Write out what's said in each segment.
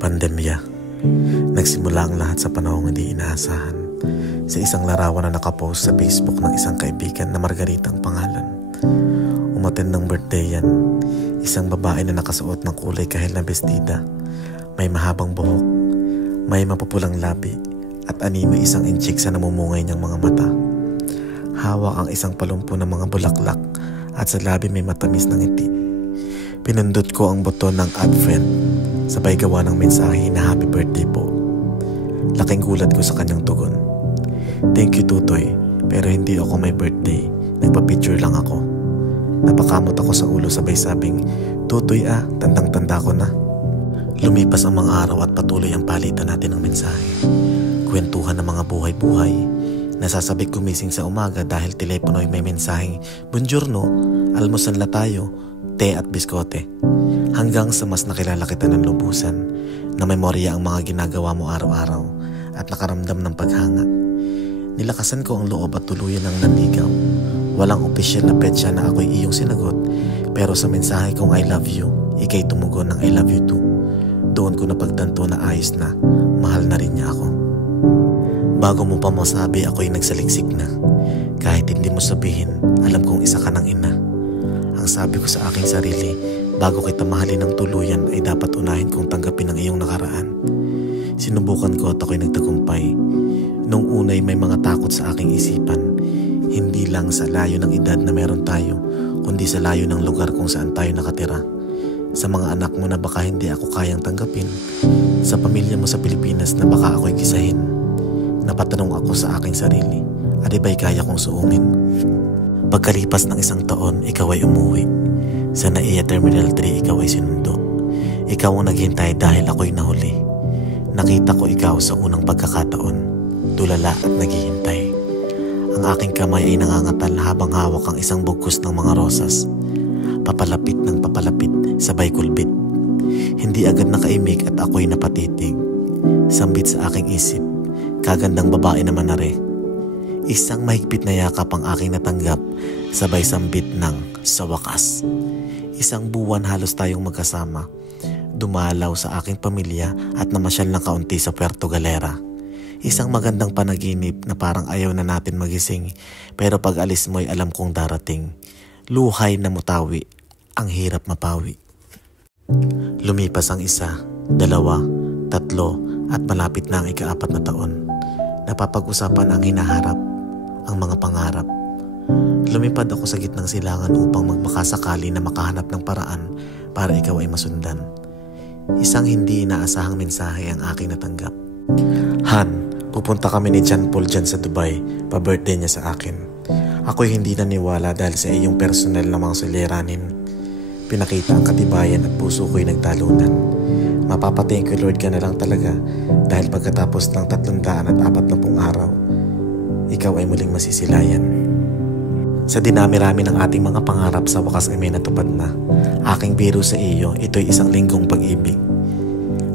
Pandemya. Nagsimula ang lahat sa panahong hindi inaasahan. Sa isang larawan na nakapost sa Facebook ng isang kaibigan na Margarita ang pangalan. Umattend ng birthday yan. Isang babae na nakasuot ng kulay kahil na bestida. May mahabang buhok, may mapupulang labi, at anime isang inchik sa namumungay niyang mga mata. Hawak ang isang palumpo ng mga bulaklak at sa labi may matamis na ngiti. Pinundot ko ang buton ng add friend, sabay gawa ng mensahe na happy birthday po. Laking gulat ko sa kanyang tugon. Thank you Tutoy, pero hindi ako may birthday, nagpa-picture lang ako. Napakamot ako sa ulo sabay sabing, Tutoy tandang-tanda ko na. Lumipas ang mga araw at patuloy ang palitan natin ng mensahe. Kwentuhan ng mga buhay-buhay. Nasasabik gumising sa umaga dahil telepono ay may mensaheng, Buongiorno, almusal na tayo, te at biskote. Hanggang sa mas nakilala kita ng lubusan, na memorya ang mga ginagawa mo araw-araw at nakaramdam ng paghanga. Nilakasan ko ang loob at tuluyan ng nanligaw. Walang opisyal na petsa na ako'y iyong sinagot, pero sa mensahe kong I love you, ikay tumugon ng I love you too. Doon ko napagtanto na ayos na, mahal na rin niya ako. Bago mo pa masabi ako'y nagsaliksik na. Kahit hindi mo sabihin, alam kong isa ka ng ina. Ang sabi ko sa aking sarili, bago kita mahalin ng tuluyan ay dapat unahin kong tanggapin ang iyong nakaraan. Sinubukan ko at ako'y nagtagumpay. Nung unay may mga takot sa aking isipan, hindi lang sa layo ng edad na meron tayo, kundi sa layo ng lugar kung saan tayo nakatira. Sa mga anak mo na baka hindi ako kayang tanggapin, sa pamilya mo sa Pilipinas na baka ako'y gisahin. Napatanong ako sa aking sarili, at iba'y kaya kong suungin. Pagkalipas ng isang taon, ikaw ay umuwi. Sa NAIA Terminal 3, ikaw ay sinundo. Ikaw ang naghintay dahil ako'y nahuli. Nakita ko ikaw sa unang pagkakataon, tulala at naghihintay. Ang aking kamay ay nangangatal habang hawak ang isang bugkos ng mga rosas. Papalapit ng papalapit, sabay kulbit. Hindi agad nakaimik at ako'y napatitig. Sambit sa aking isip, kagandang babae naman na re. Isang mahigpit na yakap ang aking natanggap, sabay sambit ng sa wakas. Isang buwan halos tayong magkasama. Dumalaw sa aking pamilya at namasyal ng kaunti sa Puerto Galera. Isang magandang panaginip na parang ayaw na natin magising, pero pag alis mo'y alam kong darating. Luhay na mutawi, ang hirap mapawi. Lumipas ang isa, dalawa, tatlo, at malapit na ang ika-4 na taon. Napapag-usapan ang hinaharap, ang mga pangarap. Lumipad ako sa gitnang silangan upang magmakasakali na makahanap ng paraan para ikaw ay masundan. Isang hindi inaasahang mensahe ang aking natanggap. Han, pupunta kami ni John Paul dyan sa Dubai, pa-birthday niya sa akin. Ako'y hindi naniwala dahil sa iyong personal na mga suliranin. Pinakita ang katibayan at puso ko'y nagtalunan. Mapapa-thank you Lord ka na lang talaga dahil pagkatapos ng 340 araw, ikaw ay muling masisilayan. Sa dinami-rami ng ating mga pangarap sa wakas ay may natupad na. Aking biro sa iyo, ito'y isang linggong pag-ibig.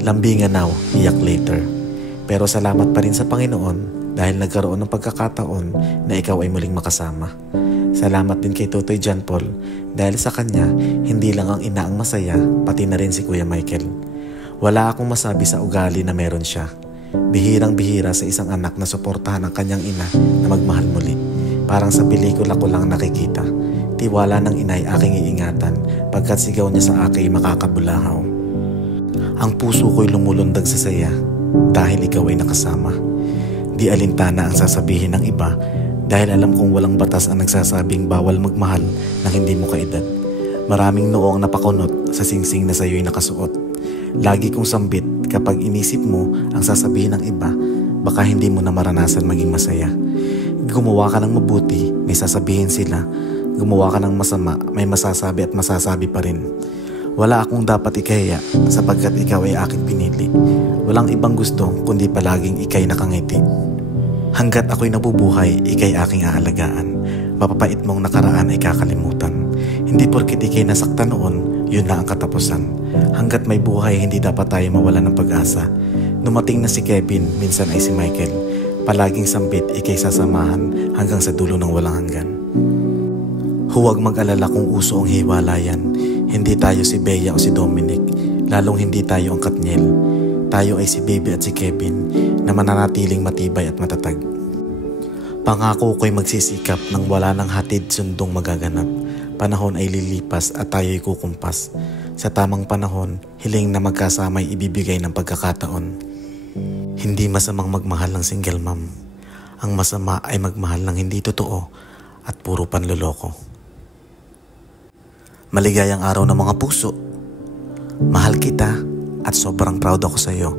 Lambingan now, iyak later. Pero salamat pa rin sa Panginoon dahil nagkaroon ng pagkakataon na ikaw ay muling makasama. Salamat din kay Tutoy John Paul dahil sa kanya, hindi lang ang ina ang masaya, pati na rin si Kuya Michael. Wala akong masabi sa ugali na meron siya. Bihirang-bihira sa isang anak na suportahan ang kanyang ina na magmahal muli. Parang sa pelikula ko lang nakikita. Tiwala ng inay aking iingatan pagkat sigaw niya sa akin makakabulahaw. Ang puso ko'y lumulundag sa saya dahil ikaw ay nakasama. Di alintana ang sasabihin ng iba dahil alam kong walang batas ang nagsasabing bawal magmahal ng hindi mo kaedad. Maraming noong napakunot sa singsing na sa'yo'y nakasuot. Lagi kong sambit kapag inisip mo ang sasabihin ng iba, baka hindi mo na maranasan maging masaya. Gumawa ka ng mabuti, may sasabihin sila. Gumawa ka ng masama, may masasabi at masasabi pa rin. Wala akong dapat ikahiya sapagkat ikaw ay aking pinili. Walang ibang gusto kundi palaging ikay nakangiti. Hanggat ako'y nabubuhay, ikay aking aalagaan. Mapapait mong nakaraan ay kakalimutan. Hindi porkit ikay nasaktan noon, yun na ang katapusan. Hanggat may buhay, hindi dapat tayo mawala ng pag-asa. Dumating na si Kevin, minsan ay si Michael. Palaging sambit, ikay sasamahan hanggang sa dulo ng walang hanggan. Huwag mag-alala kung uso ang hiwalayan. Hindi tayo si Bea o si Dominic, lalong hindi tayo ang Katniel. tayo ay si Baby at si Kevin na mananatiling matibay at matatag. Pangako ko'y magsisikap nang wala ng hatid sundong magaganap. Panahon ay lilipas at tayo'y kukumpas. Sa tamang panahon, hiling na magkasama'y ibibigay ng pagkakataon. Hindi masamang magmahal ng single mom. Ang masama ay magmahal ng hindi totoo at puro panloloko. Maligayang araw ng mga puso. Mahal kita at sobrang proud ako sa iyo,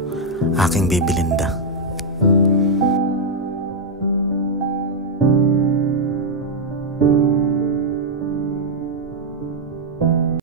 aking Baby Linda.